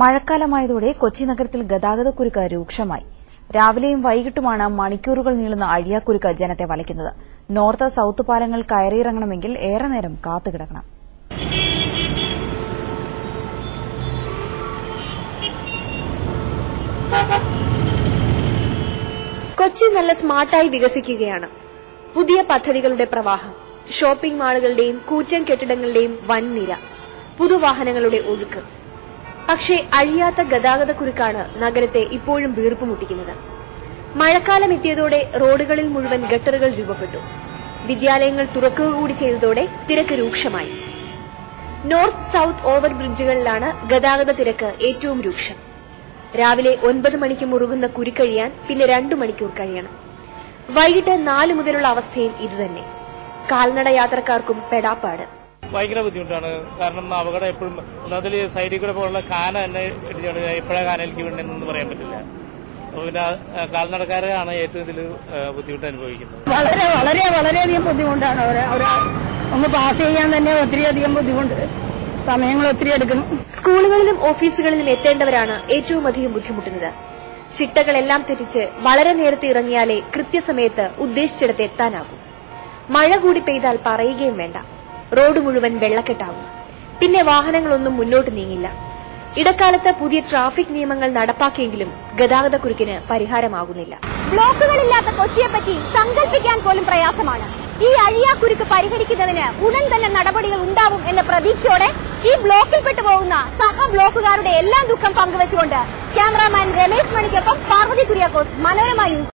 മഴക്കാലമായതോടെ കൊച്ചി നഗരത്തിൽ ഗതാഗതക്കുരുക്ക് രൂക്ഷമായി. രാവിലെയും വൈകിട്ടുമാണ് മണിക്കൂറുകൾ നീളുന്ന അഴിയാക്കുരുക്ക് ജനത്തെ വലയ്ക്കുന്നത്. നോർത്ത് സൌത്ത് പാലങ്ങൾ കയറിയിറങ്ങണമെങ്കിൽ ഏറെ നേരം കാത്തുകിടക്കണം. കൊച്ചി നല്ല സ്മാർട്ടായി വികസിക്കുകയാണ്. പുതിയ പദ്ധതികളുടെ പ്രവാഹം, ഷോപ്പിംഗ് മാളുകളുടെയും കൂറ്റൻ കെട്ടിടങ്ങളുടെയും വൻ നിര, പുതുവാഹനങ്ങളുടെ ഒഴുക്ക്. പക്ഷേ അഴിയാത്ത ഗതാഗതക്കുരുക്കാണ് നഗരത്തെ ഇപ്പോഴും വീർപ്പുമുട്ടിക്കുന്നത്. മഴക്കാലം എത്തിയതോടെ റോഡുകളിൽ മുഴുവൻ ഗട്ടറുകൾ രൂപപ്പെട്ടു. വിദ്യാലയങ്ങൾ തുറക്കുക കൂടി ചെയ്തതോടെ തിരക്ക് രൂക്ഷമായി. നോർത്ത് സൌത്ത് ഓവർ ബ്രിഡ്ജുകളിലാണ് ഗതാഗത തിരക്ക് ഏറ്റവും രൂക്ഷം. രാവിലെ 9 മണിക്ക് മുറുകുന്ന കുരുക്കഴിയാൻ പിന്നെ 2 മണിക്കൂർ കഴിയണം. വൈകിട്ട് 4 മുതലുള്ള അവസ്ഥയും ഇതുതന്നെ. കാൽനട യാത്രക്കാർക്കും പെടാപ്പാട്. ഭയങ്കര ബുദ്ധിമുട്ടാണ്. കാരണം അപകടം എപ്പോഴും ഒന്നതിൽ സൈഡിൽ കൂടെ പോകുന്ന കാന തന്നെ ഇടിച്ചാണ്. എപ്പോഴാണ് കാനയിലേക്ക് വീണ്ടെന്നൊന്നും പറയാൻ പറ്റില്ല. അപ്പോൾ പിന്നെ കാൽനടക്കാരാണ് ഏറ്റവും ഇതിൽ ബുദ്ധിമുട്ട് അനുഭവിക്കുന്നത്. വളരെയധികം ബുദ്ധിമുട്ടാണ്. ഒന്ന് പാസ് ചെയ്യാൻ തന്നെ ഒത്തിരിയധികം ബുദ്ധിമുട്ട്, സമയങ്ങൾ ഒത്തിരി എടുക്കണം. സ്കൂളുകളിലും ഓഫീസുകളിലും എത്തേണ്ടവരാണ് ഏറ്റവും അധികം ബുദ്ധിമുട്ടുന്നത്. ചിട്ടകളെല്ലാം തെറ്റിച്ച് വളരെ നേരത്തെ ഇറങ്ങിയാലേ കൃത്യസമയത്ത് ഉദ്ദേശിച്ചിടത്ത് എത്താനാകും. മഴ കൂടി പെയ്താൽ പറയുകയും വേണ്ട, റോഡ് മുഴുവൻ വെള്ളക്കെട്ടാവും. പിന്നെ വാഹനങ്ങളൊന്നും മുന്നോട്ട് നീങ്ങില്ല. ഇടക്കാലത്ത് പുതിയ ട്രാഫിക് നിയമങ്ങൾ നടപ്പാക്കിയെങ്കിലും ഗതാഗതക്കുരുക്കിന് പരിഹാരമാകുന്നില്ല. ബ്ലോക്കുകളില്ലാത്ത കൊച്ചിയെപ്പറ്റി സങ്കല്പിക്കാൻ പോലും പ്രയാസമാണ്. ഈ അഴിയാക്കുരുക്ക് പരിഹരിക്കുന്നതിന് ഉടൻ തന്നെ നടപടികൾ ഉണ്ടാവും എന്ന പ്രതീക്ഷയോടെ ഈ ബ്ലോക്കിൽപ്പെട്ടു പോകുന്ന സഹ ബ്ലോക്കുകാരുടെ എല്ലാം ദുഃഖം പങ്കുവച്ചുകൊണ്ട് ക്യാമറാമാൻ രമേശ് മണിക്കൊപ്പം പാർവതി കുര്യാക്കോസ്, മനോരമ ന്യൂസ്.